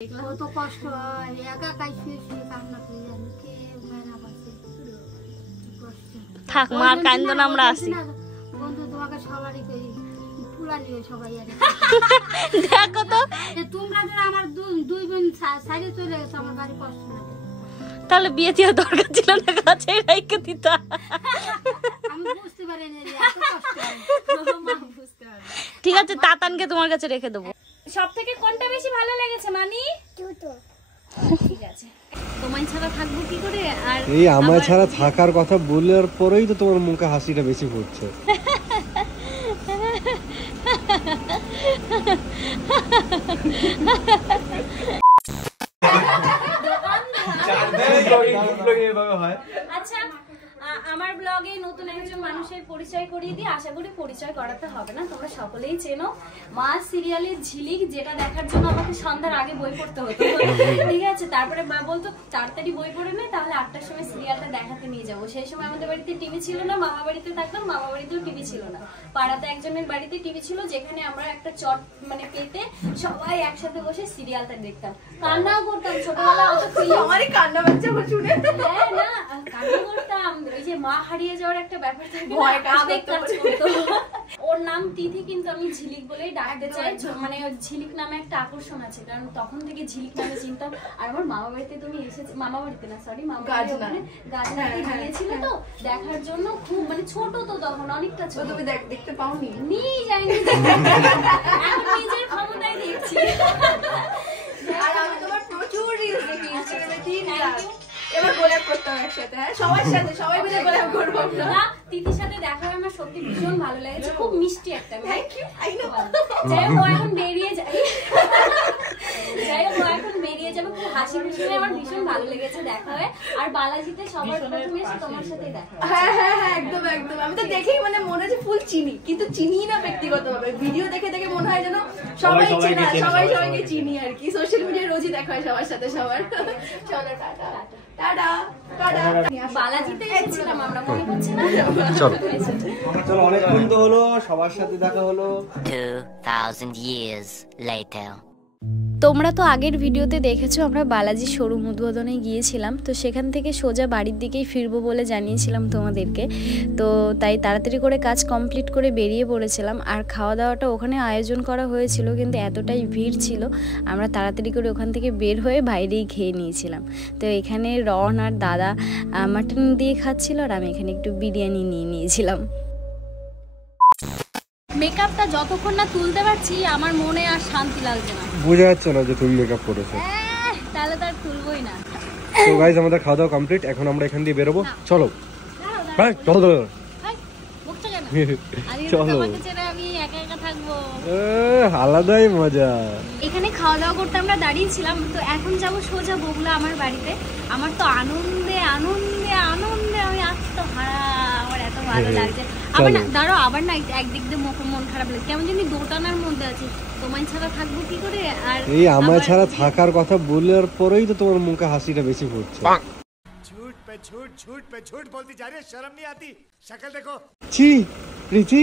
কত কষ্ট হয়, একা একাই শুয়ে শুয়ে কান্না করে জানি কে মেনা পাচ্ছে। থাক মার কান্দো না, আমরা আসি। বন্ধু তোমাকে সবারই করি ফুলা নিয়ে সবাই আর দেখো তো তোমরা তো আমার দুই বোন সাইডে চলে গেছে, আমার বাড়ি কষ্ট লাগে। তাহলে বিয়ে দেওয়ার দরকার ছিল না, কাছে রেখে দিতা। আমি বুঝতে পারিনি এত কষ্ট বুঝতে পারি। ঠিক আছে তাতানকে তোমার কাছে রেখে দেবো। সব থেকে কোনটা বেশি ভালো লেগেছে মানি? ঠিক আছে। তোমায় ছাড়া থাকবো কি করে? আর এই আমার ছাড়া থাকার কথা বলার পরেই তো তোমার মুখে হাসিটা বেশি ফুটছে। আচ্ছা আমার ব্লগে নতুন একজন মানুষের পরিচয় করিয়ে দিই। আশা করি পরিচয় করাতে হবে না, তোমরা সকলেই চেনো। মা সিরিয়ালের ঝিলিক, যেটা দেখার জন্য আমাকে সন্ধ্যার আগে বই পড়তে হতো, ঠিক আছে। তারপরে মা বলতো তাড়াতাড়ি বই পড়ে নে, তাহলে 8টার সময় সিরিয়ালটা দেখাতে নিয়ে যাবো। সেই সময় আমাদের বাড়িতে টিভি ছিল না, মামা বাড়িতে থাকতাম, মামা বাড়িতেও টিভি ছিল না। পাড়াতে একজনের বাড়িতে টিভি ছিল, যেখানে আমরা একটা চট মানে পেতে সবাই একসাথে বসে সিরিয়ালটা দেখতাম। কান্নাও করতাম ছোটবেলায়, অত আমারই কান্না বাচ্চা শুনে। হ্যাঁ না কান্না করতাম, ওই যে মা হারিয়ে যাওয়ার একটা ব্যাপার থাকে, আবেগ কাজ করতো। ওর নাম তিথি, কিন্তু আমি ঝিলিক বলেই ডাকতে চাই। মানে ঝিলিক নামে একটা আকর্ষণ আছে, কারণ তখন থেকে ঝিলিক নামে চিনতাম। আর আমার মামা বাড়িতে তুমি এসেছি, মামা বাড়িতে না সরি মামা ওখানে গাজনাতে গিয়েছিল তো দেখার জন্য, খুব মানে ছোট তো তখন, অনেকটা ছোট। তুমি দেখতে পাওনি? নিয়ে যাইনি, এখন নিজের ক্ষমতায় দেখছি। আর আমি তোমার প্রচুর রিলস দেখি ইনস্টাগ্রামে, 3 লাখ। এবার গোলাপ করতাম একসাথে, হ্যাঁ সবার সাথে, সবাই মিলে গোলাপ করবো আমরা। না তিথির সাথে দেখা হয় আমার সত্যি ভীষণ ভালো লেগেছে, খুব মিষ্টি একটা মেয়ে। Thank you. I know. যাই হোক ও এখন বেরিয়ে যায়, যাই হোক ও এখন বেরিয়ে যাবে, খুব হাসি খুশি হয়ে আমার ভীষণ ভালো লেগেছে দেখা হয়। আর বালাজিতে সবার প্রথমে এসে তোমার সাথেই দেখা হয়। হ্যাঁ হ্যাঁ হ্যাঁ একদম একদম। আমি তো দেখেই মানে মনে হচ্ছে ফুল চিনি, কিন্তু চিনি না ব্যক্তিগতভাবে, ভিডিও দেখে দেখে মনে হয় যেন সবাই চেনা, সবাই সবাইকে চিনি আর কি। সোশ্যাল মিডিয়ায় রোজই দেখা হয় সবার সাথে সবার। চলো টাটা টাটা টাটা। বালাজিতে এসেছিলাম আমরা, মনে পড়ছে না? চলো অনেকক্ষণ তো হলো, সবার সাথে দেখা হলো। 2000 years later. তোমরা তো আগের ভিডিওতে দেখেছো আমরা বালাজির শোরুম উদ্বোধনে গিয়েছিলাম, তো সেখান থেকে সোজা বাড়ির দিকেই ফিরবো বলে জানিয়েছিলাম তোমাদেরকে। তো তাই তাড়াতাড়ি করে কাজ কমপ্লিট করে বেরিয়ে পড়েছিলাম। আর খাওয়া দাওয়াটা ওখানে আয়োজন করা হয়েছিল, কিন্তু এতটাই ভিড় ছিল আমরা তাড়াতাড়ি করে ওখান থেকে বের হয়ে বাইরেই খেয়ে নিয়েছিলাম। তো এখানে রন আর দাদা মাটন দিয়ে খাচ্ছিল, আর আমি এখানে একটু বিরিয়ানি নিয়ে নিয়েছিলাম। মেকআপটা যতক্ষণ না তুলতে পারছি আমার মনে আর শান্তি লাগছে না। বোঝা যাচ্ছে না যে তুমি মেকআপ করেছো, তাহলে তার তুলবই না। তো গাইস আমাদের খাওয়া দাওয়া কমপ্লিট, এখন আমরা এখান দিয়ে বেরোবো। চলো ভাই চলো চলো চলো, আমি একা একা থাকবো, আলাদাই মজা। এখানে খাওয়া দাওয়া করতে আমরা দাঁড়িয়েছিলাম, তো এখন যাবো সোজা বগুলা আমার বাড়িতে। আমার তো আনন্দে আনন্দে আনন্দে আমি আত্মহারা, আমার এত ভালো লাগছে। আবার না দাঁড়াও, আবার না একদিক দিয়ে মন খারাপ লাগছে, কেমন জানি দোটানার মধ্যে আছি। তোমায় ছাড়া থাকবো কি করে? আর এই আমার ছাড়া থাকার কথা বলার পরেই তো তোমার মুখে হাসিটা বেশি ফুটছে। झूठ पे झूठ बोलती जा रही है, शर्म नहीं आती? शक्ल देखो। ছি প্রীতি,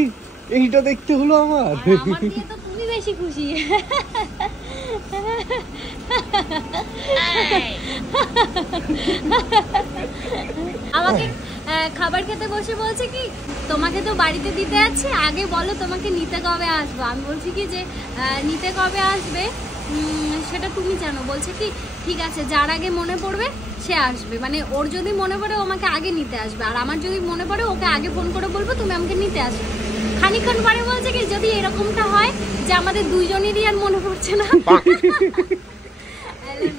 এইটা দেখতে হলো আমার। আমার দিয়ে তো তুমি বেশি খুশি। আমাকে খাবার খেতে বসে বলছে কি তোমাকে তো বাড়িতে দিতে যাচ্ছি, আগে বলো তোমাকে নিতে কবে আসবো। আমি বলছি কি যে নিতে কবে আসবে সেটা তুমি জানো। বলছে কি ঠিক আছে, যার আগে মনে পড়বে সে আসবে, মানে ওর যদি মনে পড়ে ও আমাকে আগে নিতে আসবে, আর আমার যদি মনে পড়ে ওকে আগে ফোন করে বলবো তুমি আমাকে নিতে আসবে। খানিকক্ষণ পরে বলছে কি যদি এরকমটা হয় যে আমাদের দুইজনেরই আর মনে পড়ছে না,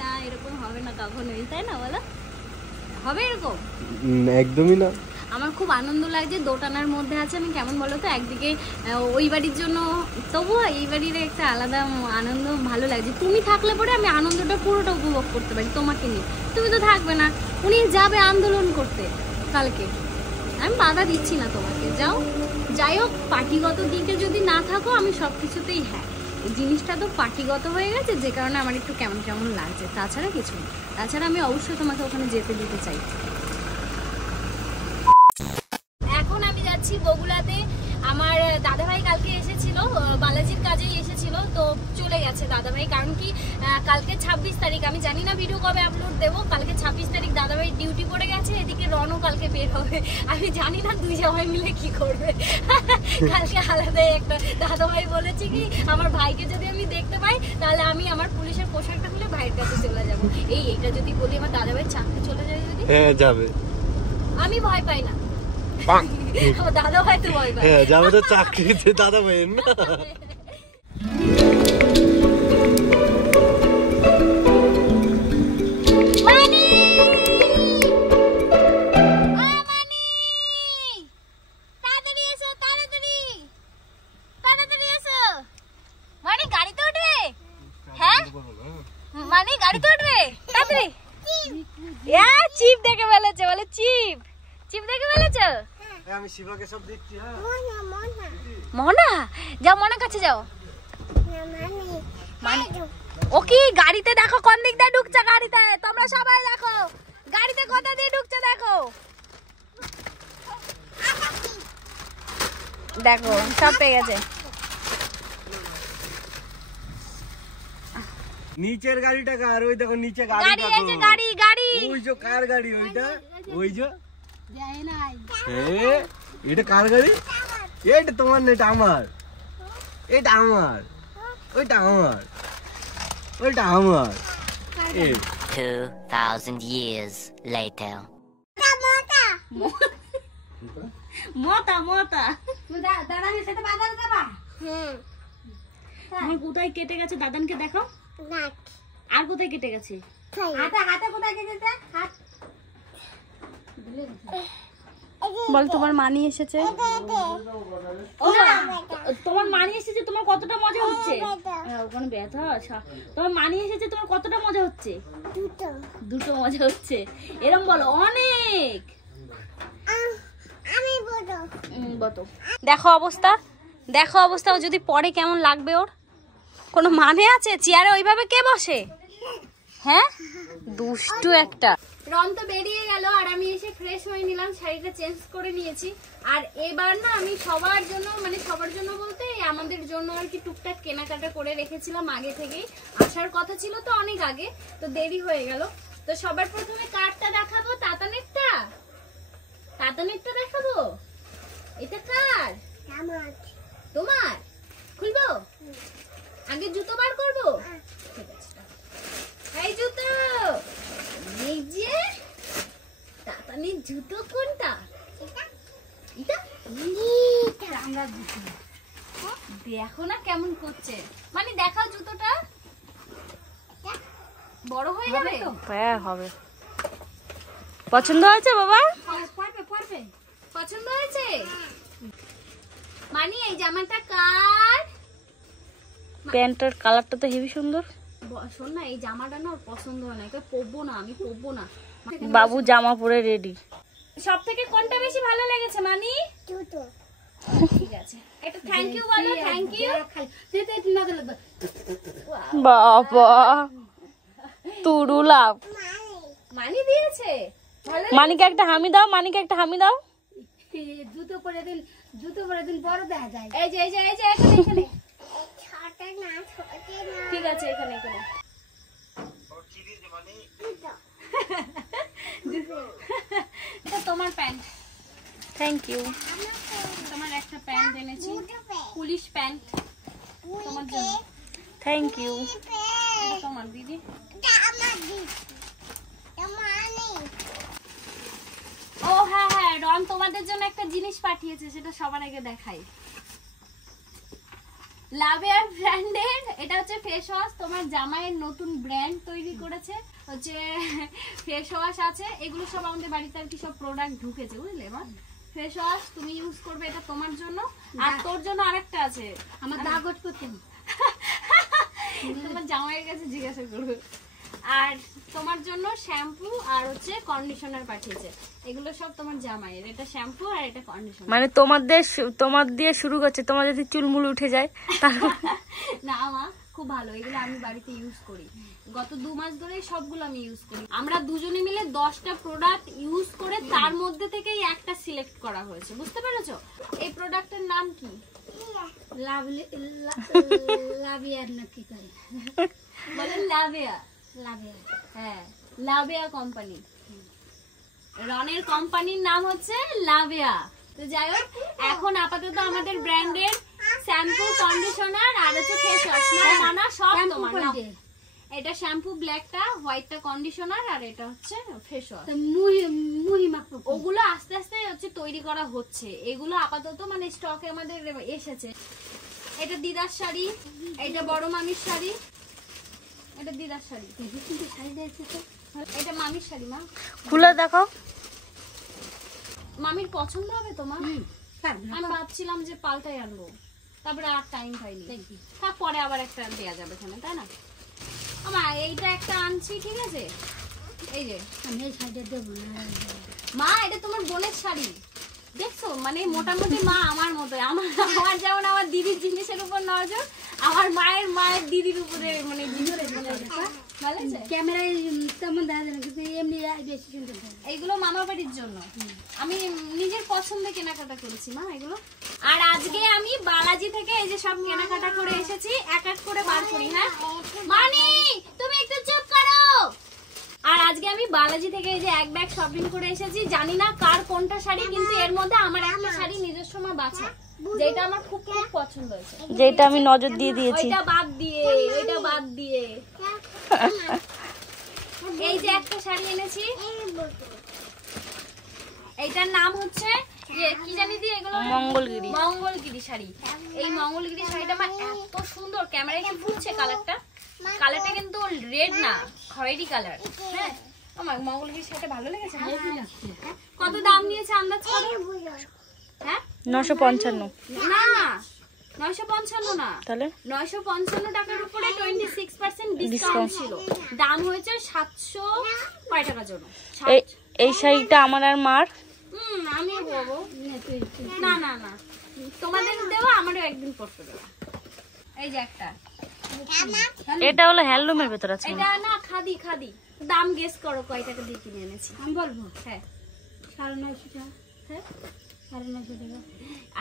না এরকম হবে না কখনোই, তাই না বলো? হবে এরকম? একদমই না। আমার খুব আনন্দ লাগছে, দোটানার মধ্যে আছে আমি, কেমন বলো তো, একদিকে ওই বাড়ির জন্য, তবুও এই বাড়ির একটা আলাদা আনন্দ ভালো লাগছে। তুমি থাকলে পরে আমি আনন্দটা পুরোটা উপভোগ করতে পারি তোমাকে নিয়ে, তুমি তো থাকবে না। উনি যাবে আন্দোলন করতে কালকে, আমি বাধা দিচ্ছি না তোমাকে, যাও। যাই হোক পার্টিগত দিকে যদি না থাকো আমি সব কিছুতেই হ্যাঁ, এই জিনিসটা তো পার্টিগত হয়ে গেছে, যে কারণে আমার একটু কেমন কেমন লাগছে, তাছাড়া কিছু না। তাছাড়া আমি অবশ্যই তোমাকে ওখানে যেতে দিতে চাই। এখন আমি যাচ্ছি বগুলাতে, আমার দাদাভাই কালকে এসেছিল, বালাজির কাজেই এসেছিল, তো চলে গেছে দাদাভাই, কারণ কি কালকে 26 তারিখ, আমি জানি না ভিডিও কবে আপলোড দেবো, কালকে 26 তারিখ দাদাভাই ডিউটি পড়ে গেছে, এদিকে রনও কালকে বের হবে, আমি জানি না দুই জামাই মিলে কি করবে। কালকে আলাদাই একটা দাদাভাই বলেছে কি আমার ভাইকে যদি আমি দেখতে পাই তাহলে আমি আমার পুলিশের পোশাকটা খুলে ভাইয়ের কাছে চলে যাবো। এইটা যদি বলি আমার দাদাভাই চাকরি চলে যায় যদি, হ্যাঁ যাবে, আমি ভয় পাই না, আমার দাদাভাই তো ভয় পায়। হ্যাঁ যাবে তো চাকরিতে দাদা ভাই না। চিপ দেখে ফেলেছে, বলে চিপ চিপ দেখে ফেলেছ। আমি শিবাকে সব দিচ্ছি। হ্যাঁ মোহনা যাও, মনের কাছে যাও। ও কি গাড়িতে দেখো কোন দিক দিয়ে ঢুকছে, গাড়িতে তোমরা সবাই দেখো গাড়িতে কোথা দিয়ে ঢুকছে, দেখো দেখো সব পেয়ে গেছে। নিচের গাড়িটা কার? ওই দেখো নিচে গাড়ি, গাড়ি এই যে গাড়ি, গাড়ি ওই যে কার গাড়ি ওইটা? ওই যে যাই নাই এটা কার গাড়ি? এটা তোমার না, এটা আমার, এটা আমার, ওইটা আমার, ওইটা আমার। 2,000 years later. মতা মতা তুমি দাদার সাথে বাজারে যাবা? আমার কোথায় কেটে গেছে দাদানকে দেখো, আর কোথায় কেটে গেছে? হাতে হাতে কোথায় কেটেছে? হাত বল তোমার মানি এসেছে, তোমার মানি এসেছে, তোমার কতটা মজা হচ্ছে? ওখানে ব্যথা, তোমার মানি এসেছে, তোমার কতটা মজা হচ্ছে? দুটো মজা হচ্ছে, এরকম বলো অনেক। দেখো অবস্থা, দেখো অবস্থা, ও যদি পরে কেমন লাগবে, ওর কোনো মানে আছে? চেয়ারে ওইভাবে কে বসে? হ্যাঁ দুষ্টু একটা। রন তো বেরিয়ে গেল আর আমি এসে ফ্রেশ হয়ে নিলাম, শাড়িটা চেঞ্জ করে নিয়েছি। আর এবার না আমি সবার জন্য, মানে সবার জন্য বলতে আমাদের জন্য আর কি টুকটাক কেনাকাটা করে রেখেছিলাম আগে থেকেই, আসার কথা ছিল তো অনেক আগে, তো দেরি হয়ে গেল। তো সবার প্রথমে কারটা দেখাবো, তাতানেরটা, তাতানেরটা দেখাবো। এটা কার? তোমার? খুলবো? আগে জুতো বার করবো? ঠিক আছে, এই জুতো, এই যে তাতানের জুতো। কোনটা? এটা আমরা জুতো দেখো না কেমন করছে, মানে দেখাও জুতোটা, বড় হয়ে যাবে। হ্যাঁ হবে। পছন্দ হয়েছে বাবা? পড়বে পড়বে। পছন্দ হয়েছে? মানে এই জামাটা কার? প্যান্টের কালারটা তো হেভি সুন্দর। শোন না, এই জামাটা না ওর পছন্দ হয় না, এটা পরবো না, আমি পরবো না। বাবু জামা পরে রেডি। সব থেকে কোনটা বেশি ভালো লেগেছে মানি? জুতো। ঠিক আছে, একটা থ্যাংক ইউ বলো, থ্যাংক ইউ। বাবা তুরুলা মানি দিয়েছে। মানিকে একটা হামি দাও, মানিকে একটা হামি দাও। জুতো পরে দিন, জুতো পরে দিন বড় দেখা যায়। এই যে এই যে এই যে এখানে এখানে। ঠিক আছে, এখানে এখানে। এটা তোমার প্যান্ট। Thank you. তোমার একটা প্যান্ট এনেছি, পুলিশ প্যান্ট তোমার জন্য। Thank you. তোমার দিদি। ও হ্যাঁ হ্যাঁ, রন তোমাদের জন্য একটা জিনিস পাঠিয়েছে, সেটা সবার আগে দেখাই। লাভেয়ার ব্র্যান্ডের এটা হচ্ছে ফেস ওয়াশ, তোমার জামাইয়ের নতুন ব্র্যান্ড তৈরি করেছে, হচ্ছে ফেস ওয়াশ আছে, এগুলো সব আমাদের বাড়িতে আর কি সব প্রোডাক্ট ঢুকেছে, বুঝলে মা। ফেস ওয়াশ তুমি ইউজ করবে, এটা তোমার জন্য। আর তোর জন্য আরেকটা আছে, আমার দাগট করতে তোমার জামাইয়ের কাছে জিজ্ঞাসা করবে। আর তোমার জন্য শ্যাম্পু আর হচ্ছে কন্ডিশনার পাঠিয়েছে, এগুলো সব তোমার জামাইয়ের। এটা শ্যাম্পু আর এটা কন্ডিশনার। মানে তোমার দিয়ে শুরু করছে, তোমার যদি চুলমুল উঠে যায় না মা, খুব ভালো, এগুলো আমি বাড়িতে ইউজ করি, গত 2 মাস ধরে সবগুলো আমি ইউজ করি। আমরা দুজনে মিলে 10টা প্রোডাক্ট ইউজ করে তার মধ্যে থেকেই একটা সিলেক্ট করা হয়েছে, বুঝতে পেরেছো? এই প্রোডাক্টের নাম কি? লাভিয়ার না কি করে বলেন লাভিয়া। লাভিয়া হ্যাঁ, লাভিয়া কোম্পানি। রনের কোম্পানির নাম হচ্ছে লাভিয়া। তো যাই হোক, এখন আপাতত আমাদের ব্র্যান্ডের শ্যাম্পু, কন্ডিশনার আর হচ্ছে ফেস ওয়াশ না সব তোমার নাও। এটা শ্যাম্পু ব্ল্যাকটা, হোয়াইটটা কন্ডিশনার আর এটা হচ্ছে ফেস ওয়াশ। ওগুলো আস্তে আস্তে হচ্ছে তৈরি করা হচ্ছে। এগুলো আপাতত মানে স্টকে আমাদের এসেছে। এটা দিদার শাড়ি, এটা বড় মামির শাড়ি, এটা দিদার শাড়ি, এটা মামির শাড়ি। মা খুলে দেখো, মামির পছন্দ হবে তোমার? আমি ভাবছিলাম যে পাল্টাই আনবো, তারপরে আর টাইম পাইনি। তারপরে আবার একটা দেয়া যাবে এখানে, তাই না? আমার এইটা একটা আনছি, ঠিক আছে? এই যে আমি এই শাড়িটা দেবো না। মা, এটা তোমার বোনের শাড়ি, দেখছো? মানে মোটামুটি মা আমার মতো। আমার যেমন আমার দিদির জিনিসের উপর নজর, আমার মায়ের দিদির উপরে মানে ভালো আছে। ক্যামেরায় তেমন দেখা যায় না, কিন্তু এমনি বেশি সুন্দর। এইগুলো মামা বাড়ির জন্য আমি নিজের পছন্দে কেনাকাটা করেছি মা এগুলো। আর আজকে আমি বালাজি থেকে এই যে সব কেনাকাটা করে এসেছি, এক এক করে বার করি। হ্যাঁ মানি, তুমি একটু চুপ করো। আর আজকে আমি বালাজি থেকে এই যে এক ব্যাগ শপিং করে এসেছি। জানি না কার কোনটা শাড়ি, কিন্তু এর মধ্যে আমার একটা শাড়ি নিজস্ব মা বাছা, যেটা আমার খুব খুব পছন্দ হয়েছে, যেটা আমি নজর দিয়ে দিয়েছি। ওইটা বাদ দিয়ে এই যে একটা শাড়ি এনেছি, এইটার নাম হচ্ছে কি জানি দিয়ে, এগুলো মঙ্গলগিরি শাড়ি। এই মঙ্গলগিরি শাড়িটা আমার এত সুন্দর, ক্যামেরায় কি ফুটছে কালারটা কিন্তু রেড না, খয়েরি কালার। হ্যাঁ, আমার মঙ্গলগিরি শাড়িটা ভালো লেগেছে। কত দাম নিয়েছে আন্দাজ করো? হ্যাঁ 955। না 955 না, তাহলে 955 টাকার উপরে 26% ডিসকাউন্ট ছিল। দাম হয়েছে 700 কয় টাকার জন্য? এই শাড়িটা আমার আর মার। আমি বলবো না না না, তোমাদের দেওয়া আমারও একদিন পড়তে দেওয়া। এই যে একটা, এটা হলো হ্যান্ডলুমের ভেতর আছে। এটা না খাদি। দাম গেস করো কয় টাকা দিয়ে কিনে এনেছি? আমি বলবো। হ্যাঁ 950 টাকা। হ্যাঁ 950 টাকা।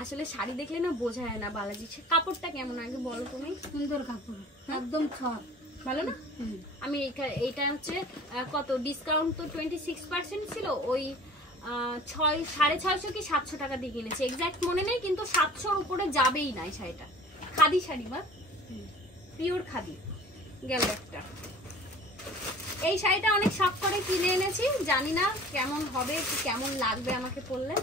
আসলে শাড়ি দেখলে না বোঝা যায় না বালাজি কাপড়টা কেমন, আগে বলো তুমি। সুন্দর কাপড়, একদম সফট, ভালো না? আমি এইটা হচ্ছে কত ডিসকাউন্ট তো 26% ছিল, ওই 650 কি 700 টাকা দিয়ে কিনেছি, এক্সাক্ট মনে নেই, কিন্তু 700-র উপরে যাবেই না। এই শাড়িটা খাদি শাড়ি, বা পিওর খাদি। গেল একটা। এই শাড়িটা অনেক শখ করে কিনে এনেছি, জানি না কেমন হবে, কেমন লাগবে আমাকে পরলে।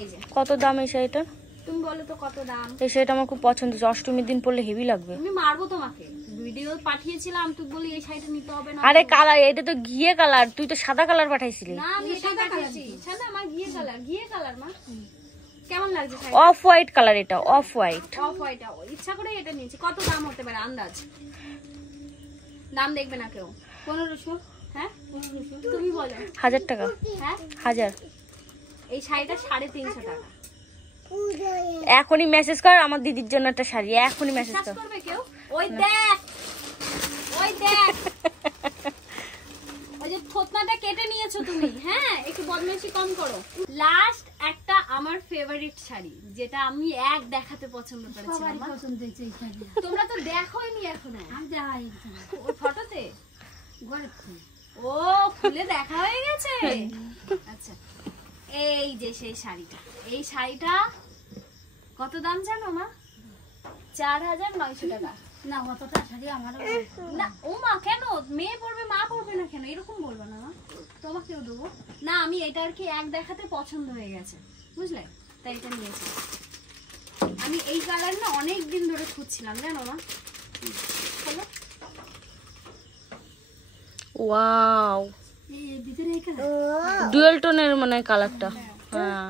এই যে কত দাম এই শাড়িটার? তুমি বলো তো কত দাম? এই শাড়িটা আমার খুব পছন্দ, অষ্টমীর দিন পরলে হেভি লাগবে। আমি মারবো তোমাকে, ভিডিও পাঠিয়েছিলাম, তুই বলি এই শাড়িটা নিতে হবে না। আরে কালার, এটা তো ঘিয়ে কালার, তুই তো সাদা কালার পাঠাইছিলি। না আমি এটা পাঠিয়েছি, সাদা আমার ঘিয়ে কালার মা। কেমন লাগছে শাড়ি? অফ হোয়াইট কালার, এটা অফ হোয়াইট। অফ হোয়াইট, ইচ্ছা করে এটা নিয়েছি। কত দাম হতে পারে আন্দাজ? দাম দেখবে না কেউ? 1500। হ্যাঁ তুমি বলো। 1000 টাকা। হ্যাঁ 1000। এই শাড়িটা 350 টাকা। এখনই মেসেজ কর আমার দিদির জন্য একটা শাড়ি, এখনই মেসেজ কর। করবে কেউ? ওই দেখ ওই যে থতনাটা কেটে নিয়েছো তুমি। হ্যাঁ একটু বদমাইশি কম করো। লাস্ট একটা আমার ফেভারিট শাড়ি, যেটা আমি এক দেখাতে পছন্দ করেছিলাম। পছন্দ হয়েছে এই শাড়ি। তোমরা তো দেখোইনি এখনো। আমি দেখাই ওই ফটোতে ঘরে। ও খুলে দেখা হয়ে গেছে। আচ্ছা, এই যে সেই শাড়িটা। এই শাড়িটা কত দাম জানো মা? 4900 টাকা। না অতটা শাড়ি আমার না ও মা, কেন মেয়ে পরবে মা পরবে না কেন? এরকম বলবো না মা, তোমাকেও দেবো না। আমি এটা আর কি এক দেখাতে পছন্দ হয়ে গেছে, বুঝলে, তাই এটা নিয়েছি। আমি এই কালার না অনেক দিন ধরে খুঁজছিলাম, জানো মা। চলো। ওয়াও, এই ভিতরে এই কালার। ডুয়েল টোনের মানে কালারটা। হ্যাঁ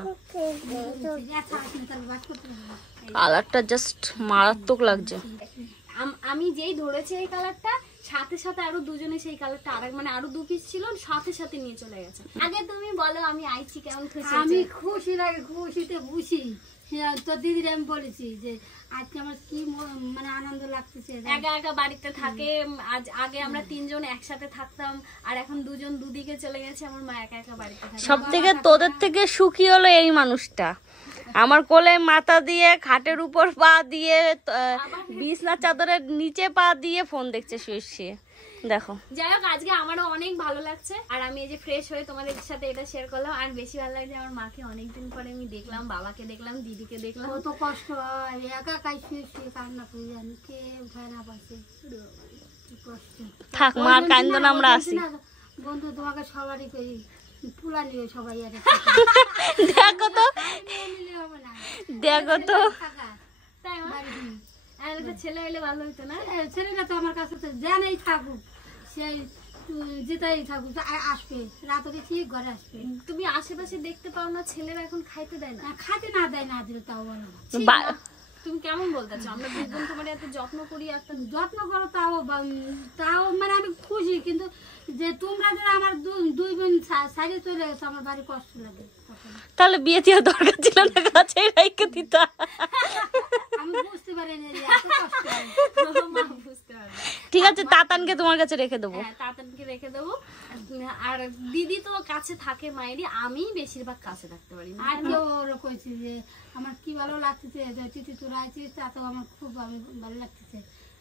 আচ্ছা তাহলে বাস করতে হবে। কালারটা জাস্ট মারাত্মক লাগছে। আমি যেই ধরেছি এই কালারটা, সাথে সাথে আরো দুজনে সেই কালারটা আরেক মানে আরো 2 পিস ছিল, সাথে সাথে নিয়ে চলে গেছে। আগে তুমি বলো আমি আইছি কেমন খুশি? আমি খুশি লাগে, খুশিতে খুশি। তো দিদির আমি বলেছি যে আজকে আমার কি মানে আনন্দ লাগতেছে। একা বাড়িতে থাকে, আগে আমরা 3 জন একসাথে থাকতাম, আর এখন 2 জন দুদিকে চলে গেছে। আমার মা একা বাড়িতে থাকে। সব থেকে তোদের থেকে সুখী হলো এই মানুষটা। আমার কোলে মাথা দিয়ে খাটের উপর পা দিয়ে বিছনা চাদরের নিচে পা দিয়ে ফোন দেখছে শুয়ে শুয়ে। দেখো যাই হোক আজকে আমারও অনেক ভালো লাগছে, আর আমি এই যে ফ্রেশ হয়ে তোমাদের সাথে এটা শেয়ার করলাম। আর বেশি ভালো লাগছে আমার মাকে অনেকদিন পরে আমি দেখলাম, বাবাকে দেখলাম, দিদিকে দেখলাম। কত কষ্ট হয়, একা একাই শুয়ে শুয়ে কান্না করে জানি, কে উঠায় না পাশে, কি কষ্ট। থাক মার কান্দো না, আমরা আসি। বন্ধু তোমাকে সবারই করি পুলা নিও সবাই, আর দেখো তো দেখো তো তাই আর একটা ছেলে হইলে ভালো হইতো না? ছেলেটা তো আমার কাছে তো জানাই থাকুক, সেই যেটাই থাকুক আসবে, রাত হলে ঠিক ঘরে আসবে। তুমি আশেপাশে দেখতে পাও না ছেলেরা এখন খাইতে দেয় না? খাতে না দেয় না দিলে তাও বলো না। তুমি কেমন বলতে চাও? আমরা দুজন তোমার এত যত্ন করি, একটা যত্ন করো, তাও তাও মানে আমি খুশি, কিন্তু যে তোমরা যে আমার দুই বোন সাইডে চলে গেছো, আমার বাড়ি কষ্ট লাগে। তাহলে বিয়ে দেওয়ার দরকার ছিল না, কাছে রেখে দিতা। আমি বুঝতে পারিনি যে এত কষ্ট হয়। মা বুঝতে পারবে। ঠিক আছে, তাতানকে তোমার কাছে রেখে দেবো। হ্যাঁ, তাতানকে রেখে দেবো। আর দিদি তো কাছে থাকে মায়েরই, আমি বেশিরভাগ কাছে থাকতে পারি না। আর কেউ ওরা কইছে যে আমার কি ভালো লাগতেছে, যে তিথি তোরা আছিস, তাতেও আমার খুব ভালো লাগতেছে।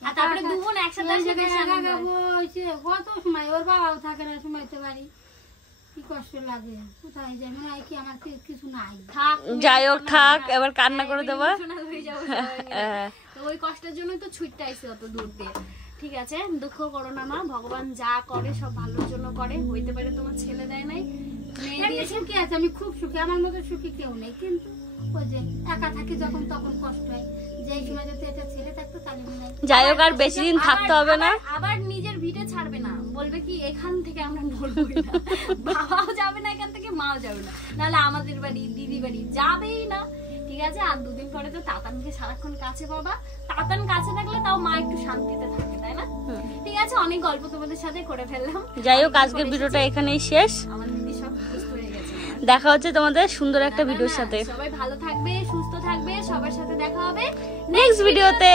আর তারপরে দু বোন একসাথে আসলে বেশি আনন্দ হয়। কত সময় ওর বাবাও থাকে না, সময়তে পারি, কি কষ্ট লাগে। কোথায় যাই মনে হয় কি আমার কিছু নাই। থাক, যাই হোক থাক, এবার কান্না করে দেবো। emotional হয়ে যাবো সবাই মিলে। তো ওই কষ্টের জন্যই তো ছুটতে আইছি অত দূর দিয়ে। ঠিক আছে, দুঃখ করো না মা, ভগবান যা করে সব ভালোর জন্য করে। হইতে পারে তোমার ছেলে দেয় নাই, মেয়ে দিয়েছে। সুখী আছে, আমি খুব সুখী, আমার মতো সুখী কেউ নেই। কিন্তু ওই যে একা থাকি যখন, তখন কষ্ট হয়। যে সময় যদি একটা ছেলে থাকতো তাহলে মনে হয়। যাই হোক আর বেশি দিন থাকতে হবে না। আবার নিজের ভিটে ছাড়বে না, বলবে কি এখান থেকে আমরা নড়বই না। বাবাও যাবে না এখান থেকে, মাও যাবে না, নাহলে আমাদের বাড়ি দিদি বাড়ি যাবেই না। ঠিক আছে, আর দুদিন পরে তো তাতানকে সারাক্ষণ কাছে পাবা। তাতান কাছে থাকলে তাও মা একটু শান্তিতে থাকে, তাই না? ঠিক আছে, অনেক গল্প তোমাদের সাথে করে ফেললাম। যাই হোক আজকের ভিডিওটা এখানেই শেষ। আমার দিদি সব সুস্থ হয়ে গেছে। দেখা হচ্ছে তোমাদের সুন্দর একটা ভিডিওর সাথে। সবাই ভালো থাকবে, সুস্থ থাকবে, সবার সাথে দেখা হবে নেক্সট ভিডিওতে।